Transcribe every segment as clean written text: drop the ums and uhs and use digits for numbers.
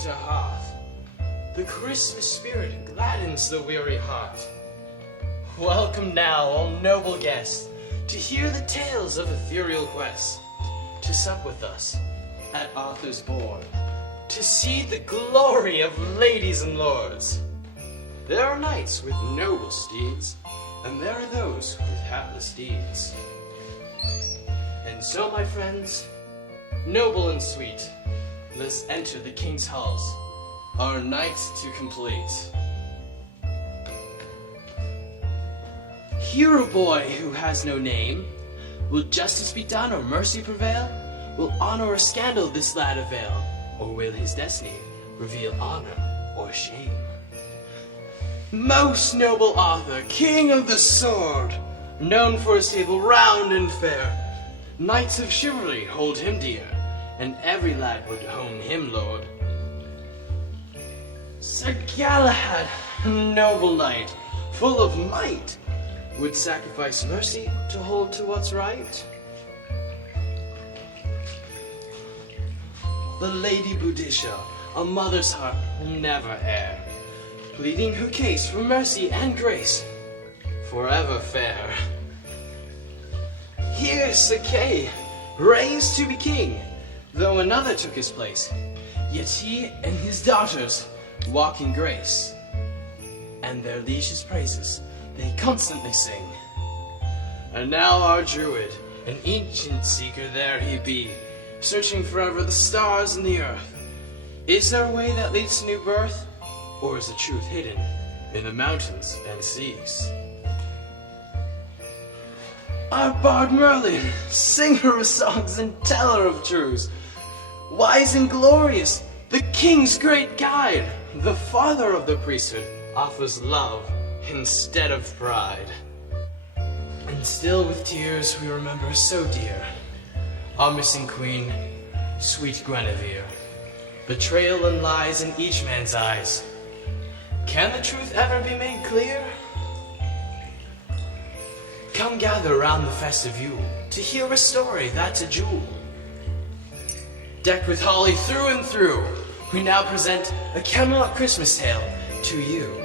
winter hearth. The Christmas spirit gladdens the weary heart. Welcome now, all noble guests, to hear the tales of ethereal quest, to sup with us at Arthur's board, to see the glory of ladies and lords. There are knights with noble steeds, and there are those with hapless deeds. And so, my friends, noble and sweet, let's enter the king's halls, our night to complete. Hero boy who has no name, will justice be done or mercy prevail? Will honor or scandal this lad avail? Or will his destiny reveal honor or shame? Most noble Arthur, king of the sword, known for his table round and fair, knights of chivalry hold him dear, and every lad would own him lord. Sir Galahad, noble knight, full of might, would sacrifice mercy to hold to what's right. The Lady Boudicca, a mother's heart will never err, pleading her case for mercy and grace, forever fair. Here's Sir Kay, raised to be king, though another took his place, yet he and his daughters walk in grace, and their liege's praises they constantly sing. And now our druid, an ancient seeker there he be, searching forever the stars and the earth. Is there a way that leads to new birth, or is the truth hidden in the mountains and seas? Our bard Merlin, singer of songs and teller of truths, wise and glorious, the king's great guide, the father of the priesthood, offers love instead of pride. And still with tears we remember so dear our missing queen, sweet Guinevere. Betrayal and lies in each man's eyes. Can the truth ever be made clear? Come gather round the festive Yule to hear a story that's a jewel. Decked with holly through and through, we now present a Camelot Christmas Tale to you.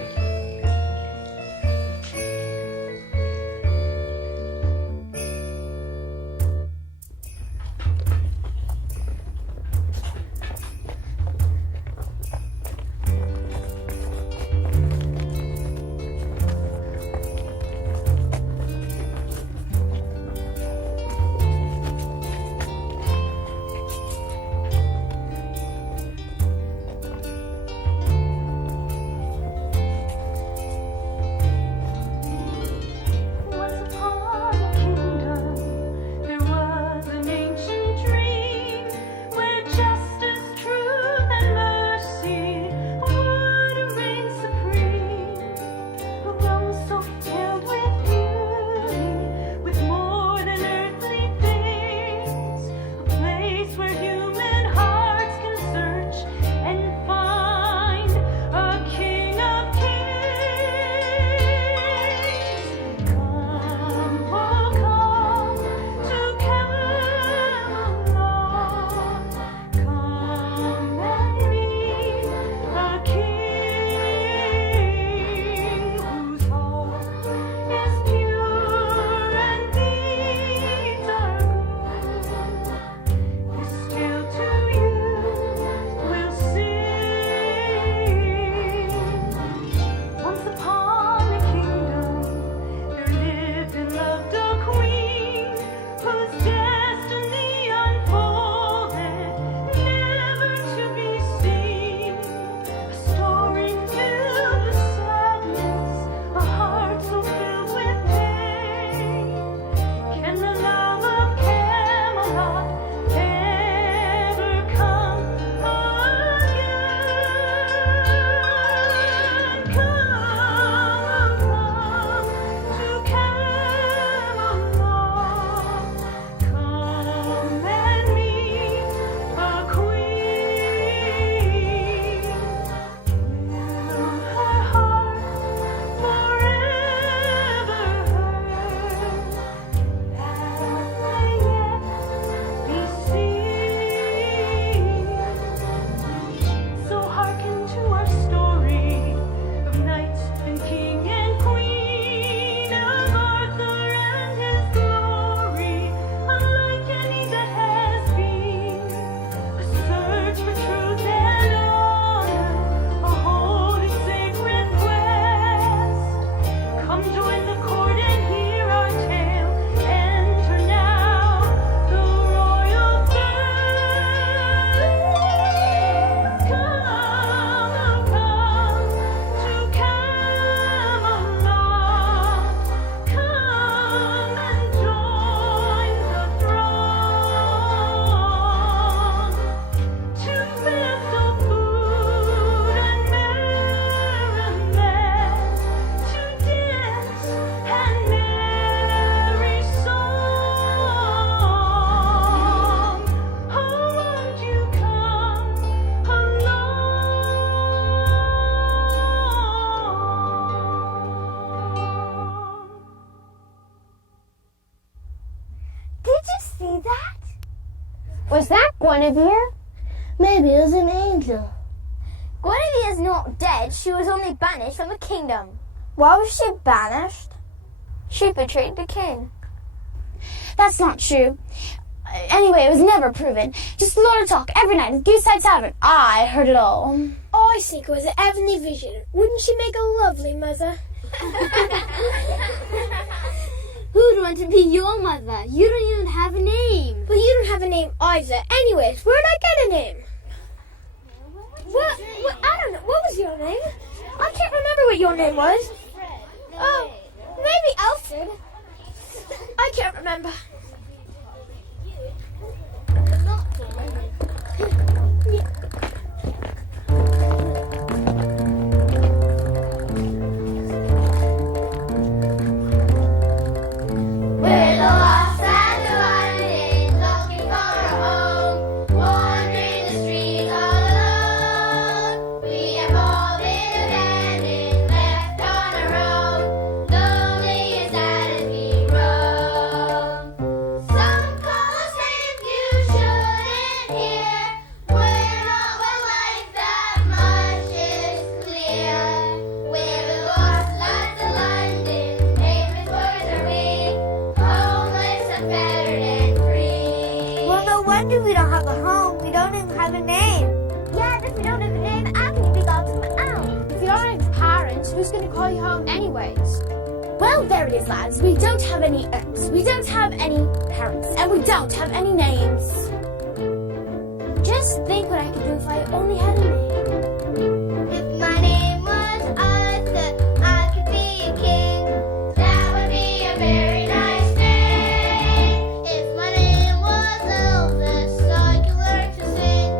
Did you see that? Was that Guinevere? Maybe it was an angel. Guinevere's not dead. She was only banished from the kingdom. Why was she banished? She betrayed the king. That's not true. Anyway, it was never proven. Just a lot of talk every night at the Goose Side Tavern. I heard it all. I think it was a heavenly vision. Wouldn't she make a lovely mother? Who'd want to be your mother? You don't even have a name. But you don't have a name either. Anyways, where'd I get a name? What? I don't know. What was your name? I can't remember what your name was. Oh, maybe Alfred. I can't remember. We're the lost and abandoned, looking for a home, wandering the streets all alone. We have all been abandoned, left on our own, lonely and sad as we roam. Some call us names you shouldn't hear. We're not one like that, much is clear. We're the lost lads of London, nameless boys are we, homeless and battered and free. Well, no wonder we don't have a home. We don't even have a name. Yeah, if we don't have a name, how can you be called someone else? If you don't have parents, who's going to call you home anyways? Well, there it is, lads. We don't have any we don't have any parents, and we don't have any names. Just think what I could do if I only had a name. If my name was Arthur, I could be a king. That would be a very nice thing. If my name was Elvis, I could learn to sing.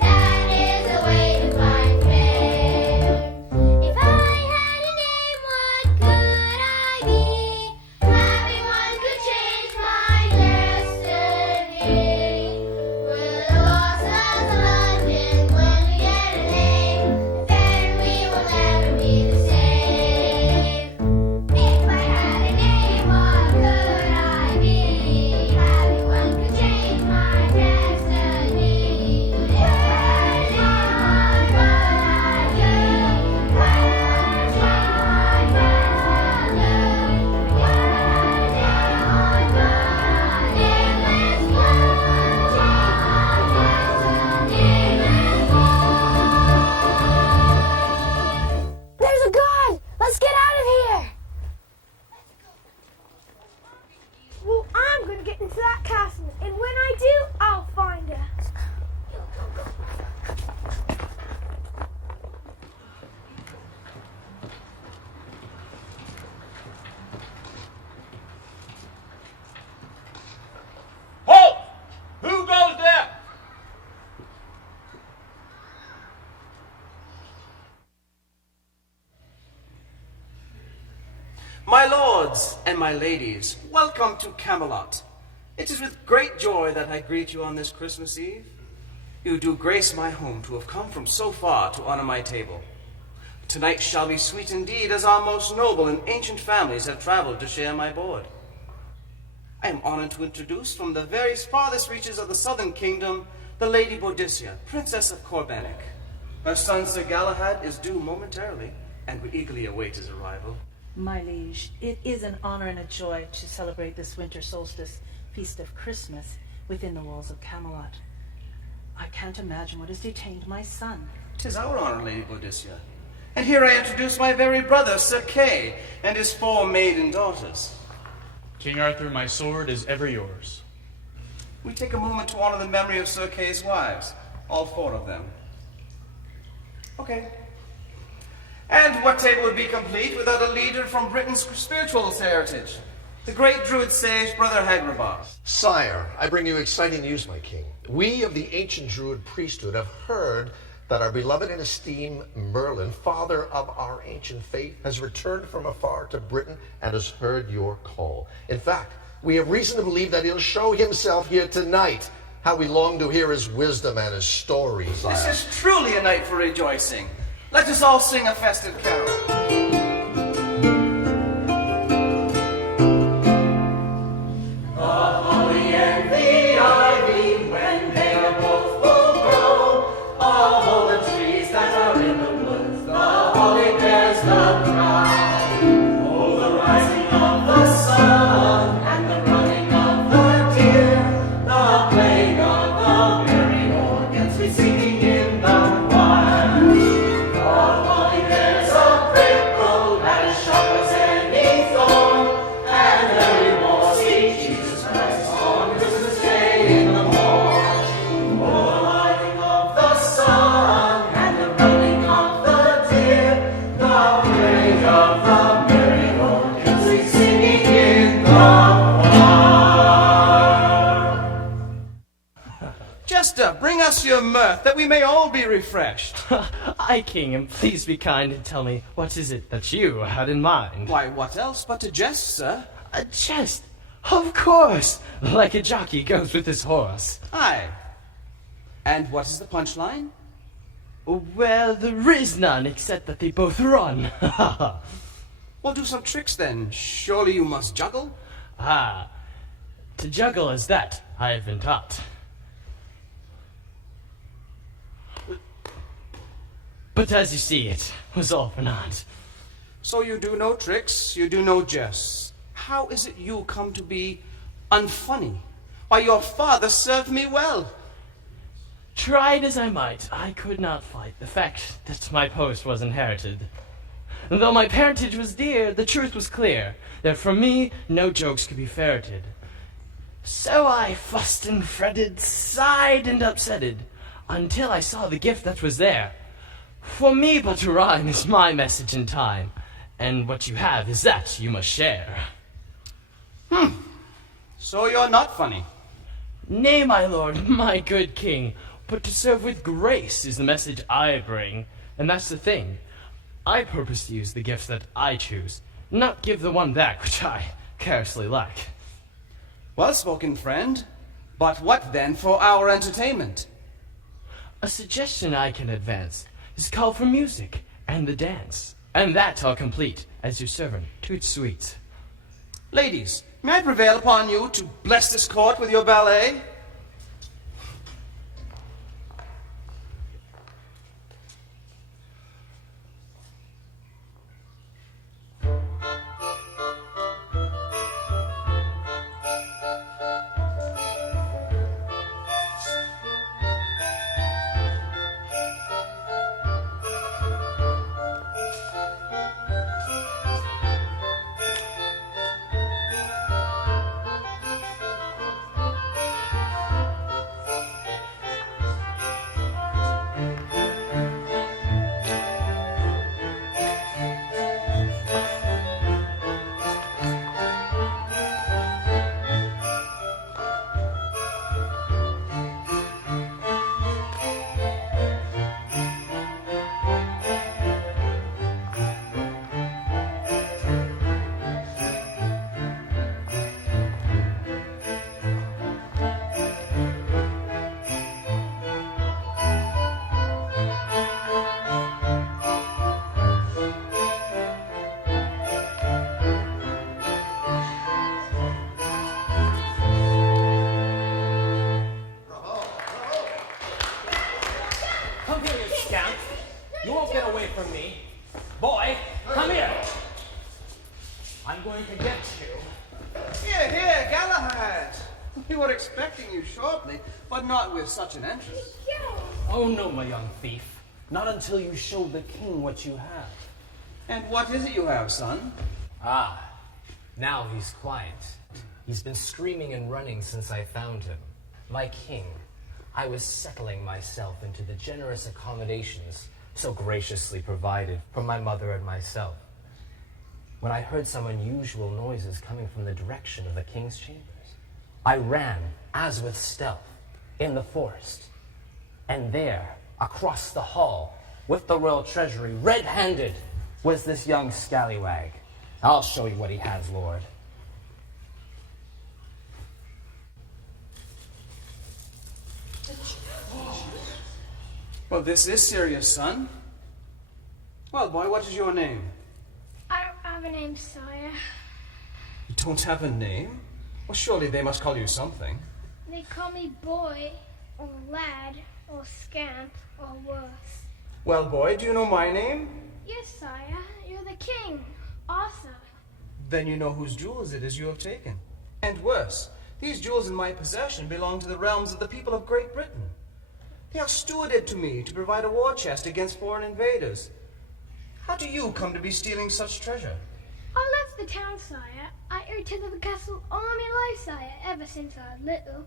That is the way to find fame. If I had a name, what could I be? Having one could change my destiny. We're the lost lads of London. When we get a name, then we will never be the same. If I had a name, what could I be? Having one could change my destiny. If I had a name, what could I do? Having one could change my destiny. If I had a name, what could I do? Nameless one, change my destiny. There's a god! Let's get out of here! Well, I'm going to get into that castle, and when I do, I'll find her. Halt! Who goes there? My lords and my ladies, welcome to Camelot. It is with great joy that I greet you on this Christmas Eve. You do grace my home to have come from so far to honor my table. Tonight shall be sweet indeed, as our most noble and ancient families have traveled to share my board. I am honored to introduce from the very farthest reaches of the southern kingdom, the Lady Boadicea, Princess of Corbanic. Her son Sir Galahad is due momentarily, and we eagerly await his arrival. My liege, it is an honor and a joy to celebrate this winter solstice feast of Christmas within the walls of Camelot. I can't imagine what has detained my son. 'Tis our honor, Lady Boadicea. And here I introduce my very brother, Sir Kay, and his 4 maiden daughters. King Arthur, my sword is ever yours. We take a moment to honor the memory of Sir Kay's wives, all 4 of them. Okay. And what table would be complete without a leader from Britain's spiritual heritage? The great druid sage, Brother Hagrabah. Sire, I bring you exciting news, my king. We of the ancient druid priesthood have heard that our beloved and esteemed Merlin, father of our ancient faith, has returned from afar to Britain and has heard your call. In fact, we have reason to believe that he'll show himself here tonight. How we long to hear his wisdom and his stories, sire. This is truly a night for rejoicing. Let us all sing a festive carol. The holy Jester, bring us your mirth, that we may all be refreshed. Aye, King, and please be kind and tell me, what is it that you had in mind? Why, what else but to jest, sir? A jest? Of course! Like a jockey goes with his horse. Aye. And what is the punchline? Well, there is none, except that they both run. Well, do some tricks then. Surely you must juggle? Ah, to juggle as that, I have been taught. But as you see, it was all for naught. So you do no tricks, you do no jests. How is it you come to be unfunny? Why, your father served me well. Tried as I might, I could not fight the fact that my post was inherited. Though my parentage was dear, the truth was clear, that from me no jokes could be ferreted. So I fussed and fretted, sighed and upsetted, until I saw the gift that was there. For me but to rhyme is my message in time, and what you have is that you must share. So you're not funny. Nay, my lord, my good king, but to serve with grace is the message I bring, and that's the thing. I purpose to use the gifts that I choose, not give the one back which I carelessly lack. Well spoken, friend. But what then for our entertainment? A suggestion I can advance is call for music and the dance, and that I'll complete as your servant to its sweet. Ladies, may I prevail upon you to bless this court with your ballet? Come here, you scamp. You won't get away from me. Boy, come here. I'm going to get you. Here, Galahad. We were expecting you shortly, but not with such an entrance. Oh, no, my young thief. Not until you show the king what you have. And what is it you have, son? Ah, now he's quiet. He's been screaming and running since I found him. My king, I was settling myself into the generous accommodations so graciously provided for my mother and myself, when I heard some unusual noises coming from the direction of the king's chambers. I ran, as with stealth, in the forest, and there, across the hall, with the royal treasury, red-handed, was this young scallywag. I'll show you what he has, lord. Well, this is serious, son. Well, boy, what is your name? I don't have a name, sire. You don't have a name? Well, surely they must call you something. They call me boy, or lad, or scamp, or worse. Well, boy, do you know my name? Yes, sire, you're the king, Arthur. Then you know whose jewels it is you have taken. And worse, these jewels in my possession belong to the realms of the people of Great Britain. They are stewarded to me to provide a war chest against foreign invaders. How do you come to be stealing such treasure? I left the town, sire. I ate to the castle all my life, sire, ever since I was little.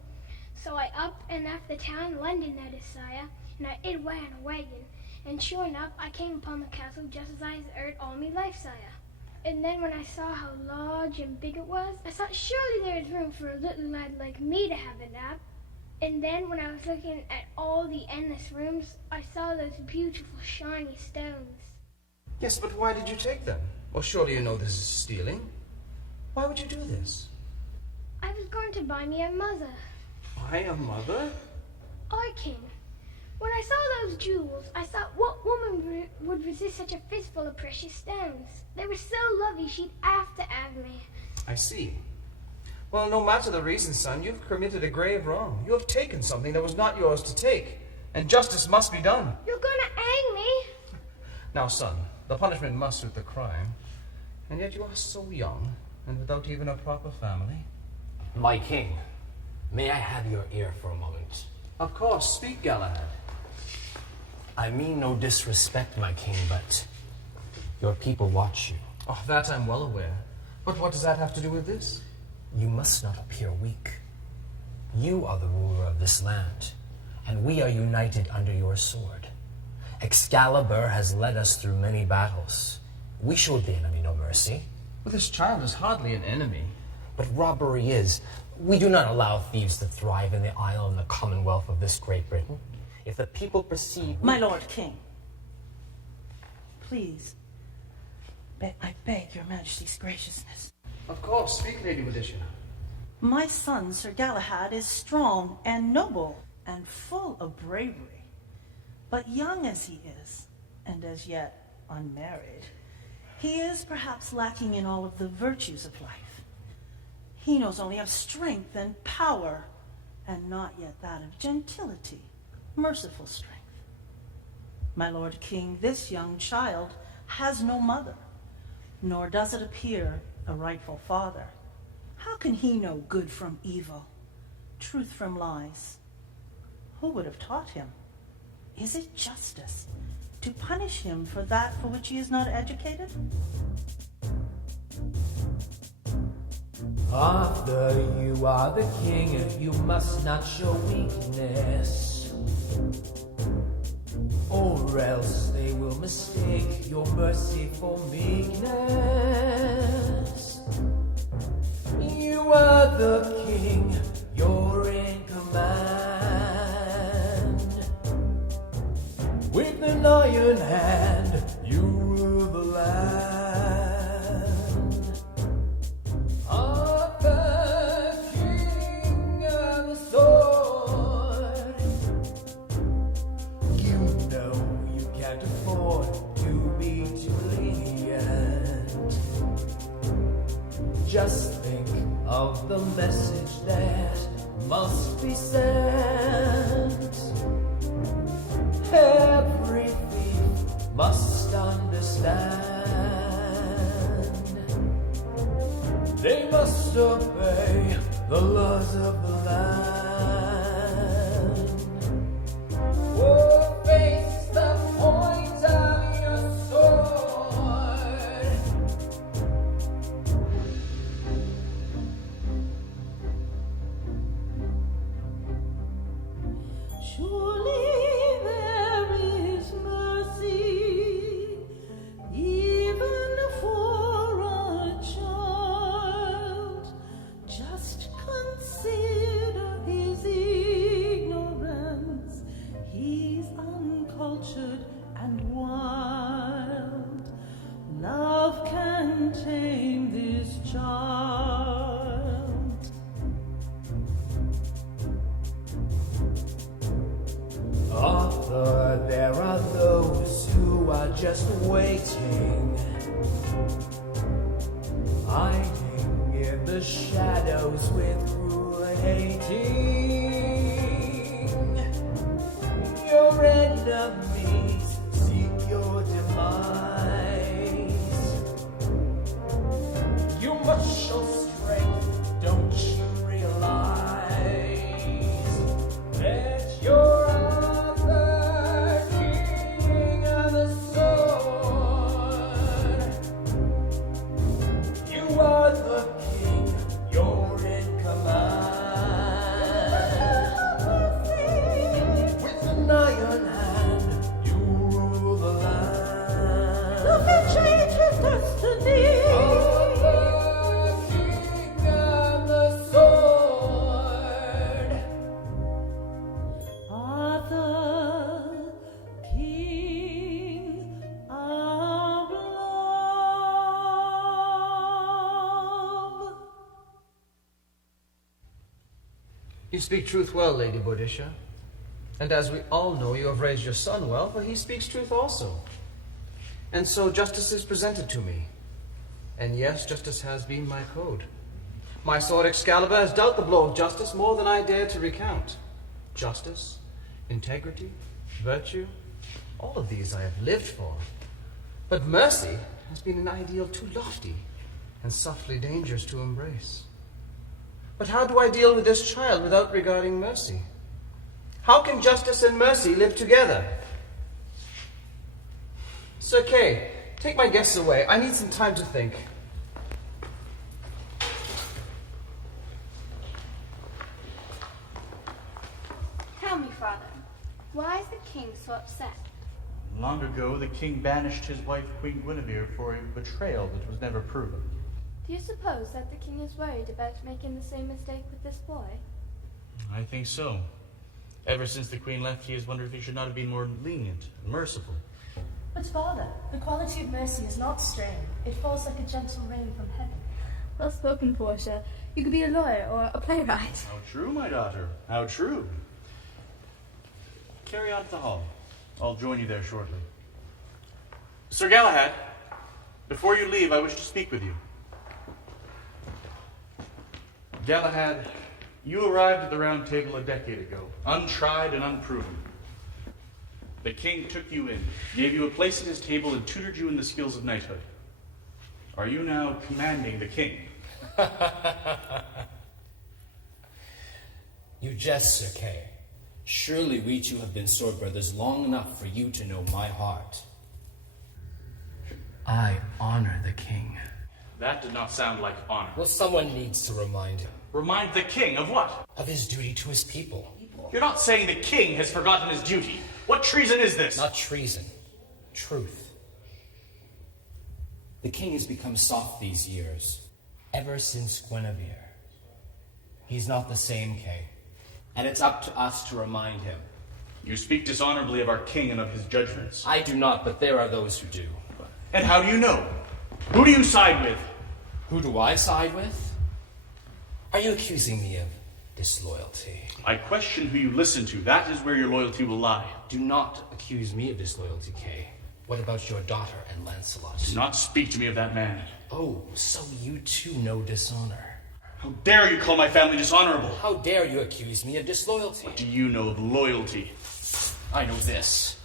So I up and left the town, London, that is, sire, and I hid away on a wagon. And sure enough, I came upon the castle just as I had earned all my life, sire. And then when I saw how large and big it was, I thought surely there was room for a little lad like me to have a nap. And then when I was looking at all the endless rooms, I saw those beautiful shiny stones. Yes, but why did you take them? Well, surely you know this is stealing. Why would you do this? I was going to buy me a mother. Buy a mother? I, King. When I saw those jewels, I thought, what woman would resist such a fistful of precious stones? They were so lovely, she'd have to have me. I see. Well, no matter the reason, son, you've committed a grave wrong. You have taken something that was not yours to take, and justice must be done. You're gonna hang me? Now, son, the punishment must suit the crime, and yet you are so young, and without even a proper family. My king, may I have your ear for a moment? Of course, speak, Galahad. I mean no disrespect, my king, but your people watch you. Oh, that I'm well aware. But what does that have to do with this? You must not appear weak. You are the ruler of this land, and we are united under your sword. Excalibur has led us through many battles. We showed the enemy no mercy. Well, this child is hardly an enemy. But robbery is. We do not allow thieves to thrive in the isle and the commonwealth of this Great Britain. If the people perceive... My Lord King, please, I beg your Majesty's graciousness. Of course, speak, Lady Medicia. My son, Sir Galahad, is strong and noble and full of bravery. But young as he is, and as yet unmarried, he is perhaps lacking in all of the virtues of life. He knows only of strength and power, and not yet that of gentility, merciful strength. My Lord King, this young child has no mother, nor does it appear a rightful father. How can he know good from evil, truth from lies? Who would have taught him? Is it justice to punish him for that for which he is not educated? Arthur, you are the king, and you must not show weakness, or else they will mistake your mercy for meekness. You are the king, you're in command. With an iron hand, you rule the land. Arthur, king of the sword, you know you can't afford to be too lenient. Just think of the message that must be sent. Every thief must understand. They must obey the laws of the land. Oh, face the point of your sword. Surely there is mercy, even for a child. Just consider his ignorance. He's uncultured and wild. Love can tame this child. Arthur, there are those who are just waiting, hiding in the shadows with cruel hating. Your enemies seek your demise. You must show strength, don't you realize that you're iron hand, You speak truth well, Lady Boadicea. And as we all know, you have raised your son well, for he speaks truth also. And so justice is presented to me. And yes, justice has been my code. My sword Excalibur has dealt the blow of justice more than I dare to recount. Justice, integrity, virtue, all of these I have lived for. But mercy has been an ideal too lofty and softly dangerous to embrace. But how do I deal with this child without regarding mercy? How can justice and mercy live together? Sir Kay, take my guests away. I need some time to think. Tell me, Father, why is the king so upset? Long ago, the king banished his wife, Queen Guinevere, for a betrayal that was never proven. Do you suppose that the king is worried about making the same mistake with this boy? I think so. Ever since the queen left, he has wondered if he should not have been more lenient and merciful. But father, the quality of mercy is not strained. It falls like a gentle rain from heaven. Well spoken, Portia. You could be a lawyer or a playwright. How true, my daughter. How true. Carry on to the hall. I'll join you there shortly. Sir Galahad, before you leave, I wish to speak with you. Galahad, you arrived at the Round Table a decade ago, untried and unproven. The king took you in, gave you a place at his table, and tutored you in the skills of knighthood. Are you now commanding the king? You jest, Sir Kay. Surely we two have been sword brothers long enough for you to know my heart. I honor the king. That did not sound like honor. Well, someone needs to remind him. Remind the king of what? Of his duty to his people. You're not saying the king has forgotten his duty. What treason is this? Not treason. Truth. The king has become soft these years. Ever since Guinevere. He's not the same, Kay. And it's up to us to remind him. You speak dishonorably of our king and of his judgments. I do not, but there are those who do. And how do you know? Who do you side with? Who do I side with? Are you accusing me of disloyalty? I question who you listen to. That is where your loyalty will lie. Do not accuse me of disloyalty, Kay. What about your daughter and Lancelot? Do not speak to me of that man. Oh, so you too know dishonor. How dare you call my family dishonorable? How dare you accuse me of disloyalty? What do you know of loyalty? I know this.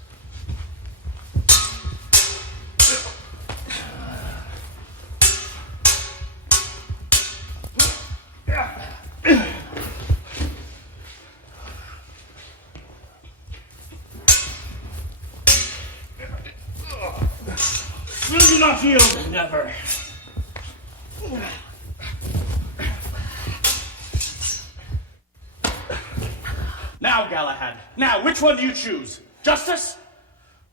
Will you not yield? Never. Now, Galahad, now, which one do you choose? Justice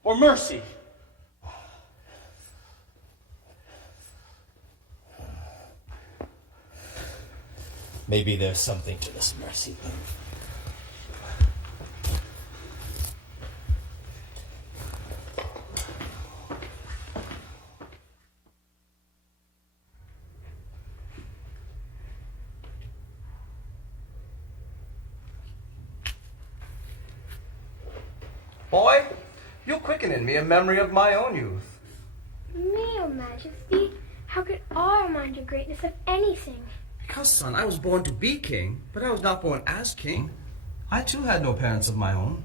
or mercy? Maybe there's something to this mercy thing. Boy, you'll quicken in me a memory of my own youth. Me, your majesty? How could I remind your greatness of anything? Because, son, I was born to be king, but I was not born as king. I too had no parents of my own.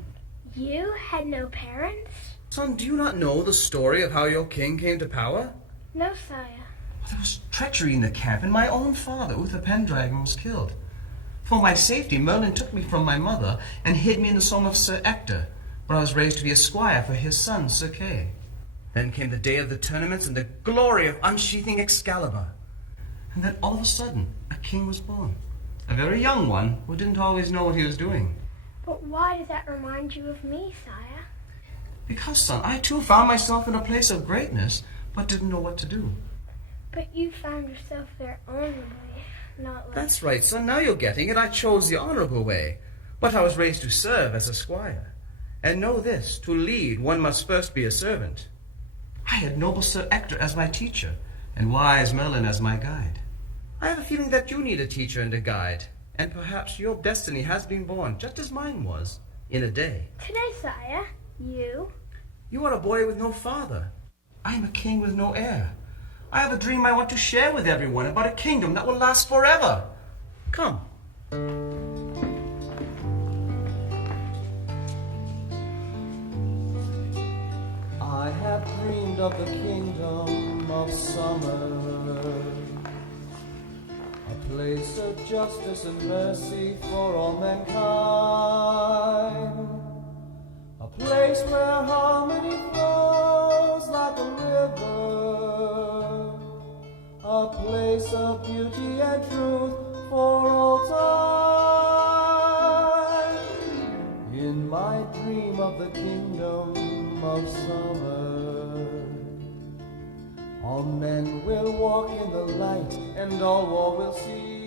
You had no parents? Son, do you not know the story of how your king came to power? No, sire. There was treachery in the camp, and my own father, Uther Pendragon, was killed. For my safety, Merlin took me from my mother and hid me in the home of Sir Ector, where I was raised to be a squire for his son, Sir Kay. Then came the day of the tournaments and the glory of unsheathing Excalibur. And then all of a sudden, a king was born. A very young one who didn't always know what he was doing. But why does that remind you of me, sire? Because, son, I too found myself in a place of greatness, but didn't know what to do. But you found yourself there honorably, not like... That's right, son. Now you're getting it. I chose the honorable way. But I was raised to serve as a squire. And know this, to lead, one must first be a servant. I had noble Sir Ector as my teacher, and wise Merlin as my guide. I have a feeling that you need a teacher and a guide, And perhaps your destiny has been born, just as mine was, in a day. Today, sire, you? You are a boy with no father. I am a king with no heir. I have a dream I want to share with everyone about a kingdom that will last forever. Come. I have dreamed of the kingdom of summer, a place of justice and mercy for all mankind, a place where harmony flows like a river, a place of beauty and truth for all time. In my dream of the kingdom of summer, all men will walk in the light and all war will cease.